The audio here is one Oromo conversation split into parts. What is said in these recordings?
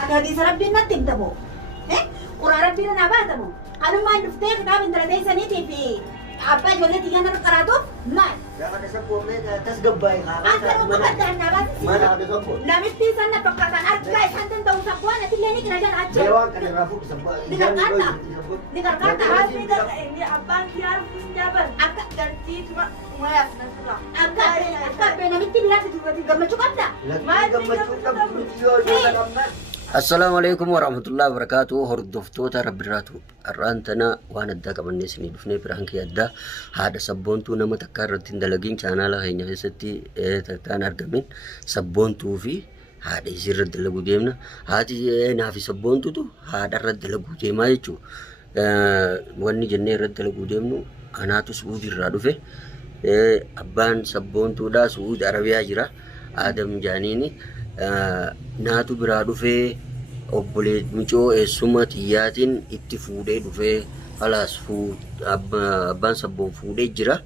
Agadi sarabina tingdamo. Ura rabbina nabatamo. Ano man dufte kitab intraday saniti fi abba jolle tiga na karatu mal. Dapat sa po may tas gabay ka. Ang mo kadaan na ba? Mana ka sa po. Namiti san na pagkatan at guys hantin daw sa kuan at ileni kinajan at. Dewan ka na rafu sa po. Di karkata. Ini abang kiar punjaban. Agak Ganti cuma muas nasra. agak namiti bilang juga tiga macam ada. Assalamualaikum warahmatullahi wabarakatuh. Hordoftoota rabbiraatu arraantana waan addaa qabannee isinii dhufnee biraan kee addaa haadha sabboontuu nama takkaa irratti hin dalagin chaanaala keenya keessatti takkaan argamin sabboontuu fi haadha isii irratti dalaguu deemna. Haati naafi sabboontuutu haadha irratti dalaguu deemaa jechuudha. Wanni jennee irratti dalaguu deemnu anaatu Suudii irraa dhufe. Abbaan sabboontuudhaa Suudii Arabiyaa jira. Adam Jaaniini. Naatu biraa dhufee obbolee micoo eessuma tiyyaatiin itti fuudhee dhufee halaas abbaan sabboon fuudhee jira.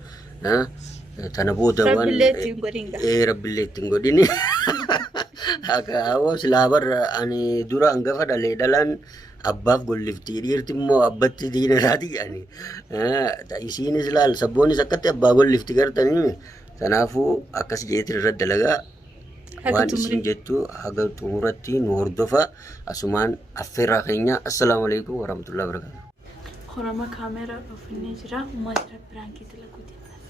Tana booda waan rabbiillee ittiin godhini. Akaawoo silaa barra ani dura hangafa dhalee dhalaan abbaaf golliftii dhiirti immoo abbatti diinaraati jedhani. Isiinis laal sabboonis akkatti abbaa gollifti gartanii. Kanaafuu akkas jeetiin irratti dalagaa. Waan isin jettu haga xumuratti nu hordofa asumaan affeerraa keenya. Assalaamu alaykum warahmatullahi wabarakatuh. Khurama kamera ofinni jira ummata biraan kee dalaguu deemna.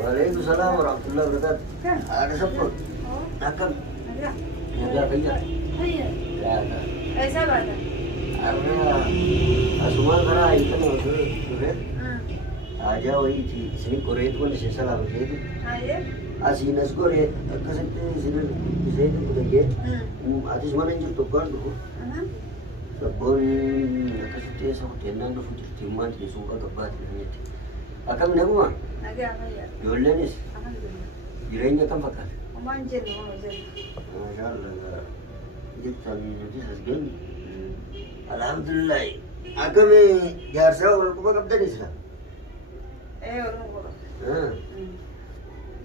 Waalaikum salam warahmatullahi wabarakatuh. Ada support. Nakam. Naga kaya. Ya. ऐसा बात है Asuma kara ikan itu, aja wajib sini Korea itu kan di salah begitu. Asinas Korea, kasih sini itu udah je. Atis mana yang tukar tu? Sabun kasih sama tenan tu futur timan di suka kebat ni. Akan nak mana? Yolenis. Jirainya kan pakai. Manjil. Masyaallah. Kita ni sesuatu. Alhamdulillah. Agame jarsa orang kuba kabda nisla. Orang kuba.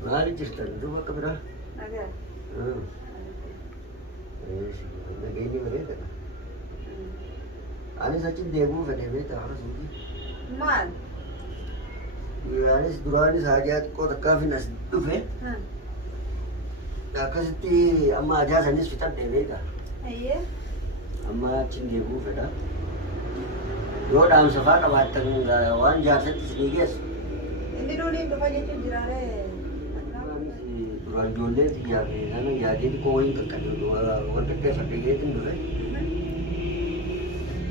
Mari cerita dulu kabra. Naga. Nagini mereka. Ani sachin degu fene mereka harus uji. Mal. Ani durani sajat ko takafin as dufe. Nakasti amma aja sanis fitar devega. Iya. Amma cingge bu feda. Yo dalam safar kabatang wan jarset siniges. Ini dulu ni bapak jadi jirare. Duran jolle tiya ke sana ya jadi koin kakak dulu wan kakak sampai gitu dulu.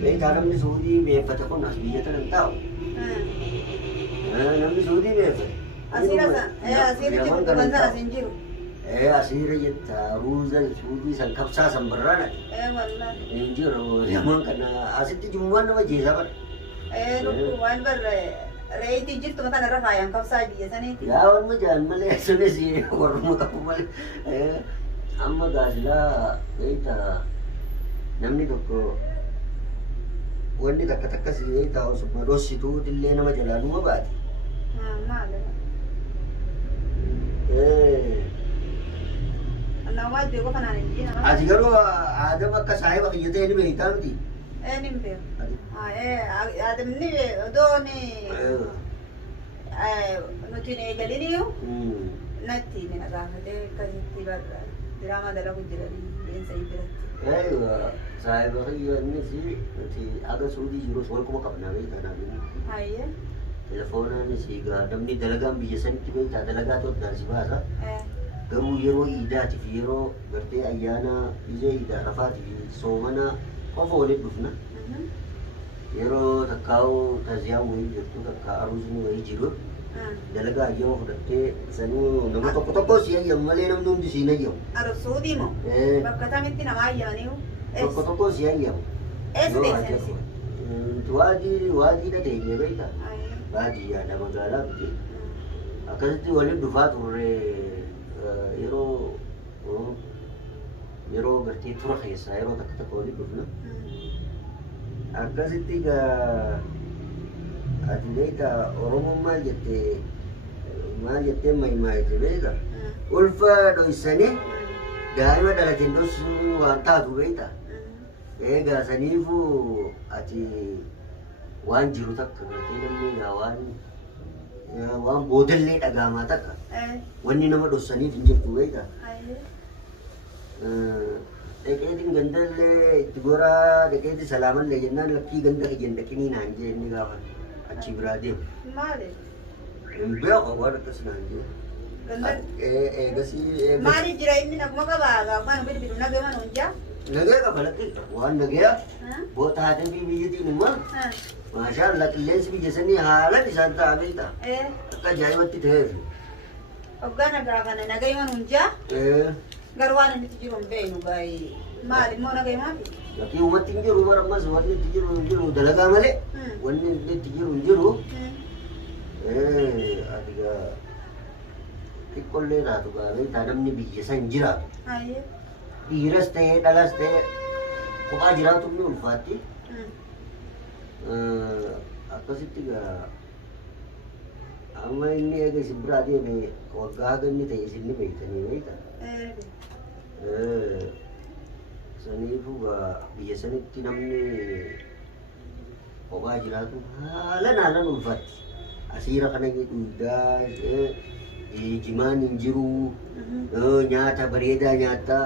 Ini dalam ni Saudi befat aku nas biaya terentau. Namni Saudi befat. Asira itu bukan asinjir. Asira jetta ruzal Saudi san kapsa sambarana. Wallah. Injir yaman kana asiti jumuan nama jesa bar. Lukuan bar reiti jit tu mata nara sayang kapsa dia sana itu. Ya wan majan male sune si warmu kapu male. Amma gasla eta namni tokko wanni takka si eta usuma rosi tu dille nama jalanu mabati. Malu. Nama dia kok kanan ini? Aji karo ada makka sahib akiyate ini behita mati. Nimpe. Ada ni do ni. Nuti ni gali ni yo. Nanti ni naga hade kasi tiba drama dalam kujira ni yang saya berat. Sahib akiyate ni si nanti ada Saudi jurus wal ko makapna behita na ni. Iya. Telefonan ni si ga damni dalaga biyasan ti behita dalaga to dan si bahasa. Gamu yeroo iidaati fi yeroo gartee ayyaana ijee iida rafaati fi soomana qofa waliin dhufna. Yeroo takkaa'u taziyaa wayii jirtu takka aruusni wayii jiru dalagaa ayyama fudhattee sanuu nama tokko si ayyamu malee namni hundi siin ayyamu. Arsuudii moo? Bakka kamitti nama ayyamaniiru? Tokko si ayyamu. Eessi. Waadii dhateenya beekta. Baadiyyaadha magaalaa biti. Akkasitti waliin dhufaa turre. Yeroo gartee tura keessaa yeroo takka waliin dhufna. Akkasitti ati beekta Oromoon maal jettee maayite beekta ulfa dhoysanii daa'ima dhalateen dhossuun waan taatu beekta eegaa saniifuu ati waan jiru takka gatii namni waan boodallee dhagaamaa takka wanni nama dhossaniif hin jirtu beekta dhaqeetiin gandallee itti goraa dhaqeetii salaamallee jennaan lakkii ganda kiyyan dhaqinii naan jee inni gaafa achi biraa deemu. Maali? Hin beeku waan akkas naan jee. Eegasii. Maali jira inni naguma qabaa gaafaan bilbilu nagama nuunjaa? Nagaya qaba lakkii waan nagaya boota haadha biyyitiin immoo maashaallah qilleensi biyya sanii haalan isaan ta'a beekta akka ajaa'ibatti ta'eef. Hoggaa nagaa kana nagayuma nuunjaa? Garuu waan inni jiru hin beeknu gaa'ee maali immoo nagayumaafi? Lakkii uumatti hin jiru bara ammas wanni itti jiru hin jiru dalagaa malee wanni itti jiru hin jiru ati gaa xiqqollee taatu gaa beektaa namni biyya san jiraatu dhiiras ta'ee dhalas ta'ee kophaa jiraatu ni ulfaatti akkasitti gaa amma inni eega isin biraa deeme waggaa haga inni ta'e isin ni beektanii beektaa saniifuu biyya sanitti namni kophaa jiraatu haalan ulfaatti asiira kana dhugdaa jimaan hin jiru nyaata bareedaa nyaattaa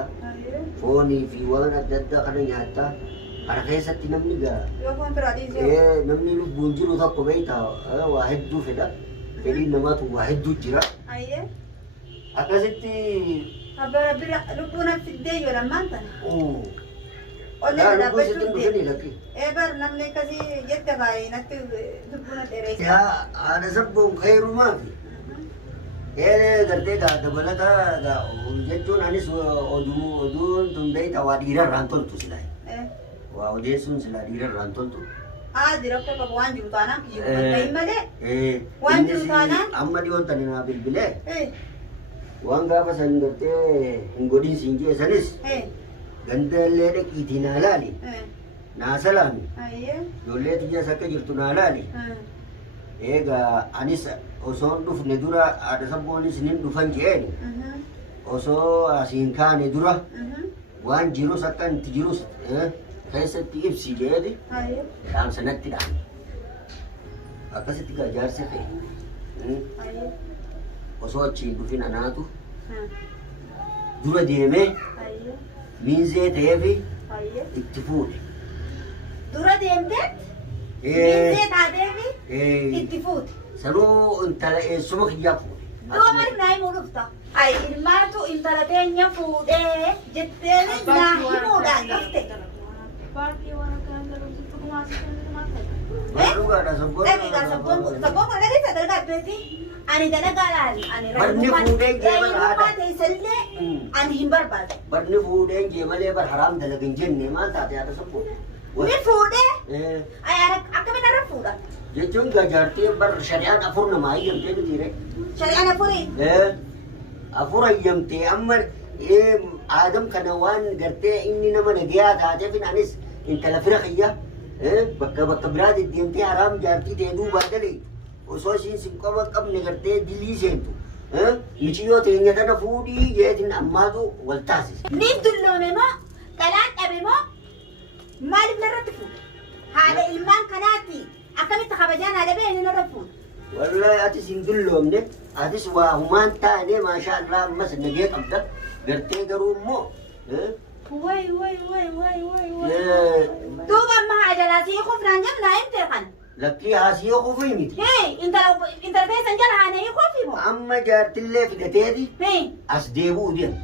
foonii fi waan adda addaa kana nyaattaa kana keessatti namni namni lubbuun jiru tokko beektaa waa hedduu fedha fedhiin namaatu waa hedduu jira akkasitti Abara bira lubbuun fiddee yoo lammaan tana. Lubbuun sittin dhufanii lakki. Bar namni akkasii jette baay'ee natti lubbuun dheereessa. Haadha sabboon khayrumaati. Gartee dabalata jechuun anis oduun tun beekta waa dhiirarraan toltu silaa. Waa odeessuun silaa dhiirarraan toltu. Jira akka qabu waan jiru taanaan jiru malee. Waan jiru taanaan. Amma dhiyoon tani naa bilbilee. Waan gaafa san gartee hin godhin siin jee sanis gandallee dhaqiitii naa laali naa salaami ijoollee tiyyaas akka jirtu naa laali eegaa anis osoon dhufne dura haadha sabboonis nin dhufan jeeni osoo asiin kaane dura waan jirus akka inti jirus keessatti ibsi jeeti dhaamsanatti dhaame akkasitti gaa jaarsi ta'e osoo achiin dhufin anaatu dura deemee miinzee ta'eefi itti fuudhe. Dura deemteet miinzee taateefi itti fuudhe. Sanuu intala eessuma kiyyaa fuudhe. Duuba naa himuu dhufta. Ilmaatu intala teenya fuudhee jetteen naa himuudhaan dhufte. Dhugaadha sabboon. Sabboon kun dhageessa dargaaddeetii. Ani dalagaadhaan ani Barni fuudheen jeemal haadha. Teessallee ani hin barbaadu. Barni fuudheen jeemalee bar haraam dalagan jenne maal taate haadha sabboon. Ni fuudhee? Akkamiin irra fuudha? Jechuun gajaartee bar shari'aan afur namaa hayyamtee miti ree. Shari'aan afurii? Afur hayyamtee amma aadam kana waan gartee inni nama nagayaa taateef anis intala fira kiyya bakka biraa deddeemtee haraam jaartii ta'e duubaa dalee. Osoo isiin sinqoma qabne gartee dilii seentu michiyyoo teenya tana fuudhii jeetin ammaatu wal taasise. Ni dulloome moo dhalaan dhabe moo maaliif narratti fuudha? Haadha ilmaan kanaatti akkamitti kabajaan haadha bee inni narra fuudha? Wallahi atis hin dulloomne atis waa humaan taane maashaa Allah ammas nagee qabda gartee garuu immoo way. Duuba amma haadhalaa sii kufnaan jamnaa himtee kana. Lakkii haasii qofii miti. Intala keessan jala aanee qofii moo? Amma jaartillee fidateeti as deebi'u deema.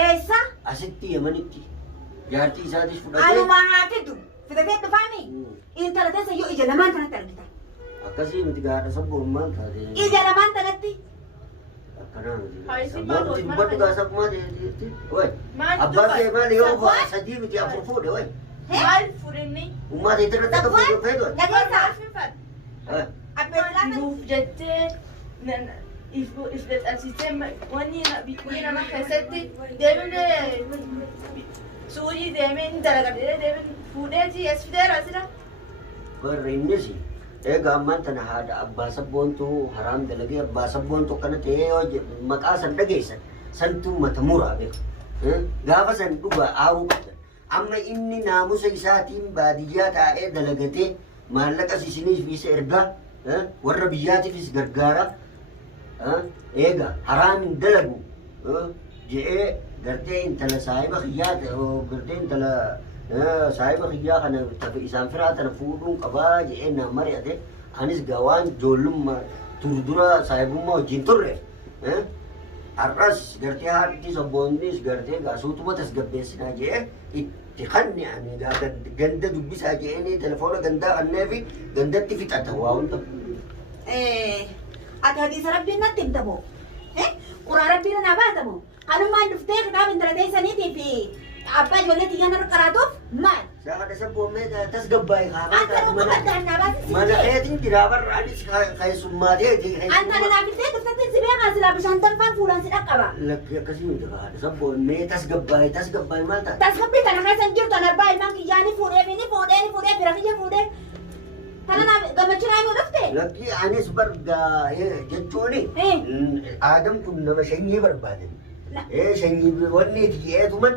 Eessa? Asitti Yamanitti jaartii isaatis fudhatee. Anumaa haa fidu fidatee dhufaami. Intala keessa yoo ija lamaan kanatti argita. Akkasii miti gaadha sabboon maal taate. Ija lamaan kanatti. Akkanaa miti. Sabboon dubbadhu gaa sabbumaa ta'e. Way abbaan kee maal yoo sadii miti afur fuudhe way. Maal fuudhinni? Ummaa ta'e irratti akka fuudhu feetu. Nuuf jettee if dadhabsiisee wanni biyya nama keessatti deemnee suudii deemee ni dalagadhee deemee fuudheeti as fideera asira. Barri innis Egaa ammaan tana haadha abbaa sabboontu haraam dalagee abbaa sabboontu akkana ta'ee yoo maqaa san dhageessan santuu mata muraa beeku. Gaafa san dhugaa aaruu qabdan. Amma inni naamusa isaatiin baadiyyaa taa'ee dalagatee maallaqa isiniif isa ergaa warra biyyaatiifis gargaara. Egaa haraam hin dalagu je'ee gartee intala saahiba kiyyaa gartee intala saahiba kiyyaa kana isaan firaa tana fuudhuun qabaa je'ee naan mari'ate anis gawaan ijoollummaa turdura saahibummaa wajjin turre har'as gartee haadhi sabboonnis gartee gaasuutuma tasgabbeessinaa je'ee itti kanne ani ganda dubbisaa je'eenii telefoona gandaa kannee fi gandatti fixata waa hunda. Ati hadiisa rabbiin natti himtamoo? Quraa rabbiin na baatamoo? Kanummaan dhuftee kitaaba intala deessaniitii fi abbaa ijoollee xiyyaa narra qaraatuuf maal? Saakadha sabboomee tasgabbaa'e kaafaa Anta dhuguu baddaan naa baasisi. mana keetiin jiraa barraanis keessummaateeti. Anta nanaafiltee dhuftatti si beekaa silaa bishaan tanfaan fuudhan si dhaqqaba. Lakkii akkasii miti kaadha sabboomee tasgabbaa'e maal ta'a? Tasgabbii kana keessa hin jirtu abbaa ilmaan kiyyaanii fuudhee bira kiyya fuudhee. Kana naa gammachuu naa yoo dhufte? Lakkii anis bargaa jechuuni aadam kun nama shanyii barbaadan. Shanyii wanni itti dhiyeetuman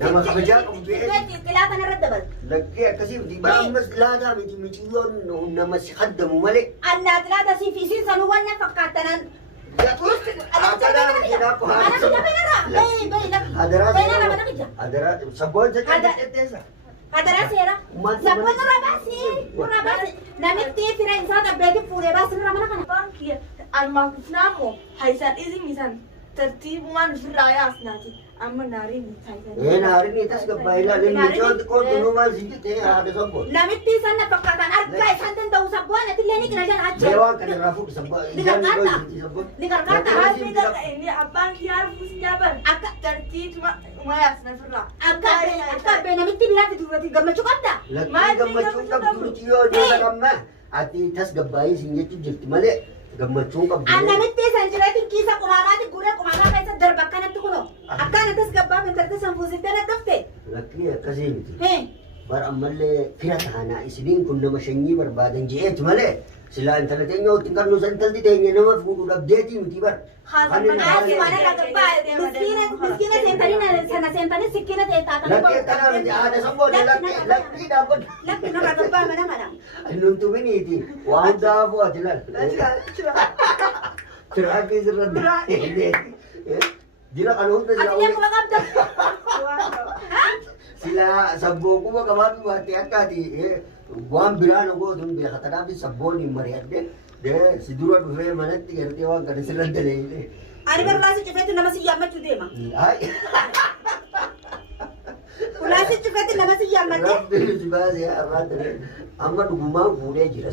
nama kabajaa qabu ta'ee. Xilaa kanarra dabal. Lakkii akkasii miti barammas laataa miti miciyyoon nama si haddamu malee. Annaa xilaata sii fi siin sanuu waan na fakkaatanan. Adaraa seera. Sabboon nurra baasi. Namitti fira isaa qabbeeti fuudhee baasi nurra mana kana. Baankii almaan kufnaamoo haysaan izin isan tartiibumaan ofirraa yaasnaati. Amma naariin taayisan. Naariin tasgabbaa'e ilaalee michoota qootu maal si jettee haadha sabboon. Namitti isaan na fakkaatan argaa isaan danda'u sabboon ati illee ni qina jala achi. Waan kana irraa fuudhu sabboon. Ni gargaarta. Inni abbaan kiyyaa rufus nyaaban akka tartiibuma yaasna ofirraa. Akka abbee namitti biraa fidurratti gammachuu qabda. Lakkii gammachuu qabdu nuti yoo jala qabna ati tasgabbaa'ee siin jechuu jirti malee gammachuu qabdu. Namitti isaan jireetiin kiisa qumaamaati guree qumaamaa keessa darba akkanatti kunoo. Akkaan tasgabbaa'ee intalti san fuusiftee na dhufte. Lakkii akkasii miti. Bar ammallee fira taanaa isiniin kun nama shanyii barbaadan je'eeti malee silaa intala teenya wajjin kan nusa intalti teenya nama fuudhu dhabdeetii miti bar. Miskiina seentanii sana seentanii sikkiina teessaa kan Lakkii akkanaa miti haadha sabboon lakkii dhaabbatu. Lakki nurra gabbaa mana mana. Nuti miniiti waan hundaa bu'aati laal. Firaakii sirratti. Jira kan hunda Ati illee kuma qabda. sila sabboo kuma qabaatu baate akkaati waan biraa na gootuun beeka kanaaf sabboon hin mari'adde si dura dhufee manatti gartee waan kana sirra daleeyne. Ani barbaasi cufeetti nama si yaammachuu deema. Ulaasi cufeetti nama si yaammadde. Rabbi si baasee arraata amma dhugumaan fuudhee jira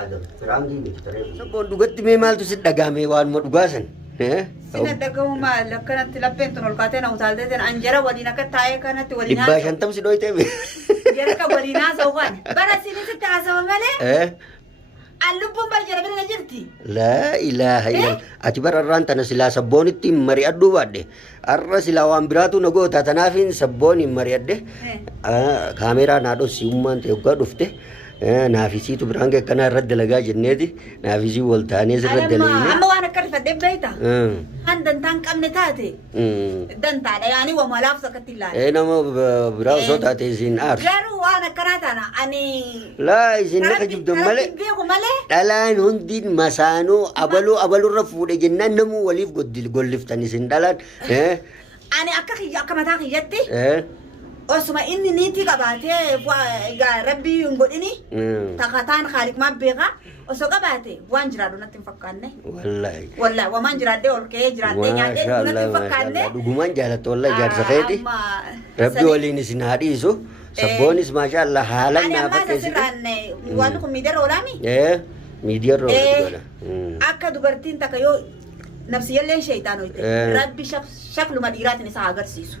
Adam firaangii miti taree. Sabboon dhugatti mee maaltu si dhagaame waanuma dhugaasan? Sina dhagahu maal akkanatti lapheen tun ol kaatee na utaalteetiin anjara waliin akka taa'ee kanatti waliin Dhibbaa shantam si dhooytee mee? Jara kan waliin haasa'u kan. Bara sinisitti haasawa malee. Allubbuun bal jara bira jirti. Laa ilaaha illallah. Ati bara irraan tana silaa sabboonitti hin mari'adhuu baadde. Arra silaa waan biraatu na goota tanaafin sabboon hin mari'adde. Kaameeraa naa dhossi ummaan ta'e waggaa dhufte. Naafisiitu biraan akkana irratti dalagaa jenneeti. Naafisii wal taanee sirratti dalagne. Amma waan akka rifadhee beeyta. Han dantaan qabne taate. Dantaadha yaani wamalaaf sakkatti ilaala. Nama biraa osoo taate isin aarsu. Garuu waan akkanaa taana ani. Laa isin naka jibdan malee. Beeku malee. Dhalaan hundiin masaanoo abalurra fuudhe jennaan namuu waliif golliftan isin dhalaan. Ani akka mataa kiyyatti. Osuma inni niitii qabaatee rabbii hin godhini. Takataan khaalikmaan beekaa. Osoo qabaate waan jiraadhu natti hin fakkaanne. Wallaahi wamaan jiraadhee ol ka'ee jiraadhee nyaadhee natti hin fakkaanne. Dhugumaan jaalatta wallaahi jaarsa keeti. Rabbi waliin isin haa dhiisu. Sabboonis maashaallah haalan naa fakkeessite. Ani ammaa asirraan waan kun miidiyaa oolaami. Miidiyaa oolaa. Akka dubartiin takka yoo nafsiyyallee shaytaan hoyte rabbi shakluma dhiiraatiin isa agarsiisu.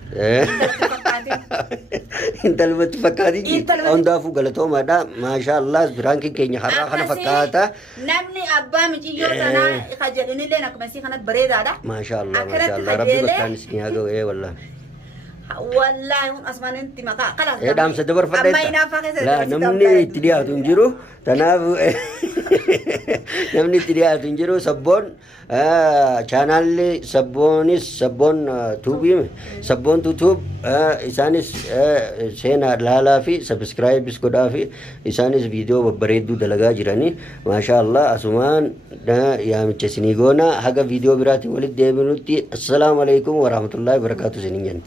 Intalumatti fakkaatiin hundaafuu galatoomaadha. Maashaallah biraankiin keenya har'aa kana fakkaata. Namni abbaa miiciyyoo sanaa ka jedhinillee akkuma isii kanatti bareedaadha. Maashaallah maashaallah rabbi bakkaan isin haa ga'u wallaahi. والله هون أسمان أنت ما خلاص دام سدبر فديت أما ينافع كذا لا نمني تريا تنجرو تناب نمني تريا تنجرو سبون channel sabbonis sabbon tubi sabbon tutub isanis sena lala fi subscribe goda fi isanis video babbareeddu dalagaa jirani maashaallah asumaan yaamicha sinigona haga video birati walid deebinutti assalamu alaykum wa rahmatullahi wa barakatuh sinin